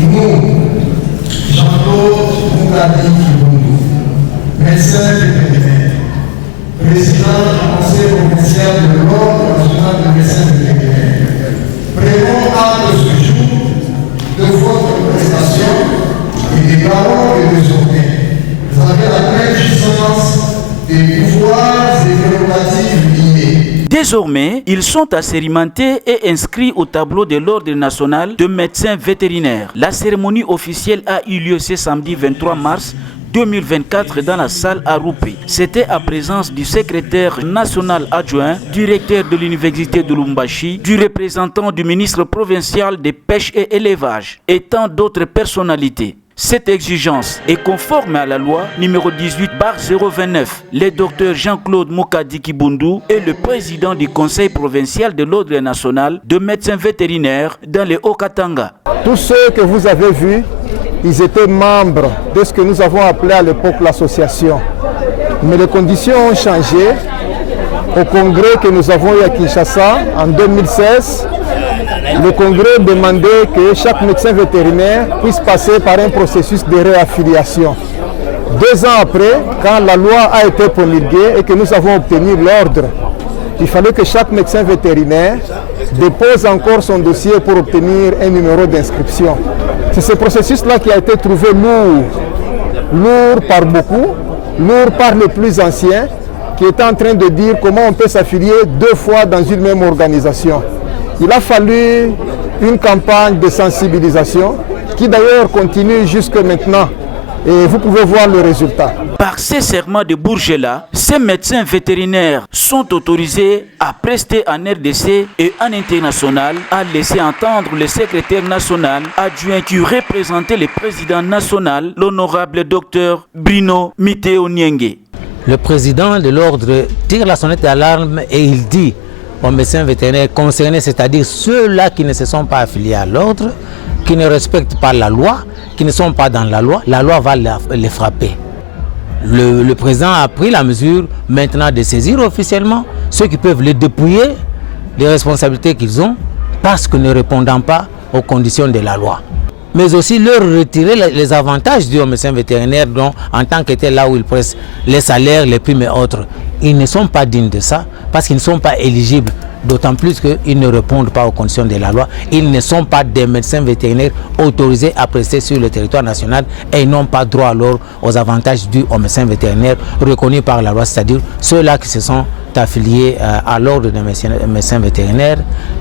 Nous, Jean-Claude Moukadi Kibundu, médecin vétérinaire, président du Conseil provincial de l'Ordre national de médecins vétérinaires, prenons acte ce jour de votre prestation et déclarons que désormais, vous avez la pleine puissance des pouvoirs et prérogatives innés. Désormais, ils sont assermentés et inscrits au tableau de l'Ordre national de médecins vétérinaires. La cérémonie officielle a eu lieu ce samedi 23 mars 2024 dans la salle à Roupi. C'était à présence du secrétaire national adjoint, directeur de l'université de Lubumbashi, du représentant du ministre provincial des pêches et élevage et tant d'autres personnalités. Cette exigence est conforme à la loi numéro 18/029. Le docteur Jean-Claude Moukadi Kibundu est le président du conseil provincial de l'Ordre national de médecins vétérinaires dans le Haut-Katanga. Tous ceux que vous avez vus, ils étaient membres de ce que nous avons appelé à l'époque l'association. Mais les conditions ont changé. Au congrès que nous avons eu à Kinshasa en 2016, le congrès demandait que chaque médecin vétérinaire puisse passer par un processus de réaffiliation. 2 ans après, quand la loi a été promulguée et que nous avons obtenu l'ordre, il fallait que chaque médecin vétérinaire dépose encore son dossier pour obtenir un numéro d'inscription. C'est ce processus-là qui a été trouvé lourd par beaucoup, lourd par les plus anciens, qui étaient en train de dire comment on peut s'affilier 2 fois dans une même organisation. Il a fallu une campagne de sensibilisation qui d'ailleurs continue jusque maintenant. Et vous pouvez voir le résultat. Par ces serments de Bourget-là, ces médecins vétérinaires sont autorisés à prester en RDC et en international, a laissé entendre le secrétaire national adjoint qui représentait le président national, l'honorable docteur Bruno Miteo Nienge. Le président de l'ordre tire la sonnette d'alarme et il dit aux médecins vétérinaires concernés, c'est-à-dire ceux-là qui ne se sont pas affiliés à l'ordre, qui ne respectent pas la loi, qui ne sont pas dans la loi va les frapper. Le président a pris la mesure maintenant de saisir officiellement ceux qui peuvent les dépouiller des responsabilités qu'ils ont parce que ne répondant pas aux conditions de la loi. Mais aussi leur retirer les avantages dus aux médecins vétérinaires dont, en tant que tel, là où ils pressent les salaires, les primes et autres. Ils ne sont pas dignes de ça parce qu'ils ne sont pas éligibles, d'autant plus qu'ils ne répondent pas aux conditions de la loi. Ils ne sont pas des médecins vétérinaires autorisés à prester sur le territoire national et ils n'ont pas droit alors aux avantages dus aux médecins vétérinaires reconnus par la loi, c'est-à-dire ceux-là qui se sont affiliés à l'ordre des médecins vétérinaires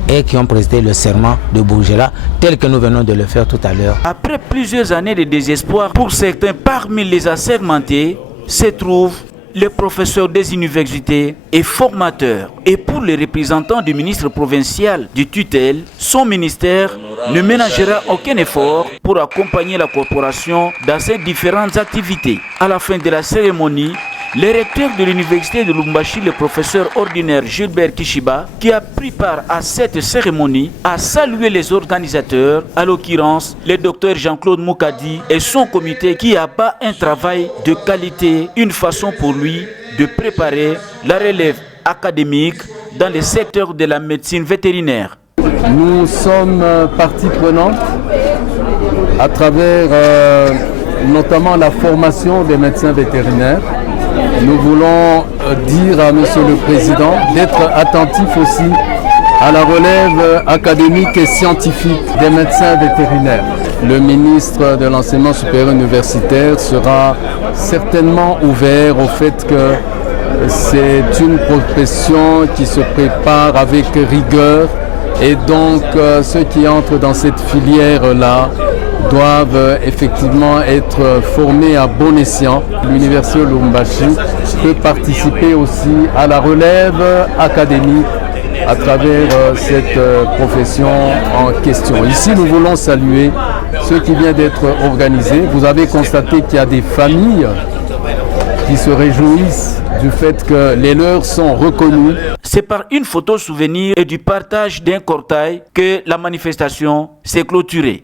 et qui ont prêté le serment de Bourget-là, tel que nous venons de le faire tout à l'heure. Après plusieurs années de désespoir pour certains parmi les assermentés, se trouvent les professeurs des universités et formateurs. Et pour les représentants du ministre provincial du tutelle, son ministère ne ménagera aucun effort pour accompagner la corporation dans ses différentes activités. À la fin de la cérémonie, le recteur de l'université de Lubumbashi, le professeur ordinaire Gilbert Kishiba, qui a pris part à cette cérémonie, a salué les organisateurs, à l'occurrence le docteur Jean-Claude Moukadi et son comité qui a pas un travail de qualité, une façon pour lui de préparer la relève académique dans le secteur de la médecine vétérinaire. Nous sommes partie prenante à travers notamment la formation des médecins vétérinaires. Nous voulons dire à Monsieur le Président d'être attentif aussi à la relève académique et scientifique des médecins vétérinaires. Le ministre de l'Enseignement supérieur universitaire sera certainement ouvert au fait que c'est une profession qui se prépare avec rigueur et donc ceux qui entrent dans cette filière-là doivent effectivement être formés à bon escient. L'Université de Lubumbashi peut participer aussi à la relève académique à travers cette profession en question. Ici, nous voulons saluer ce qui vient d'être organisé. Vous avez constaté qu'il y a des familles qui se réjouissent du fait que les leurs sont reconnus. C'est par une photo souvenir et du partage d'un cortège que la manifestation s'est clôturée.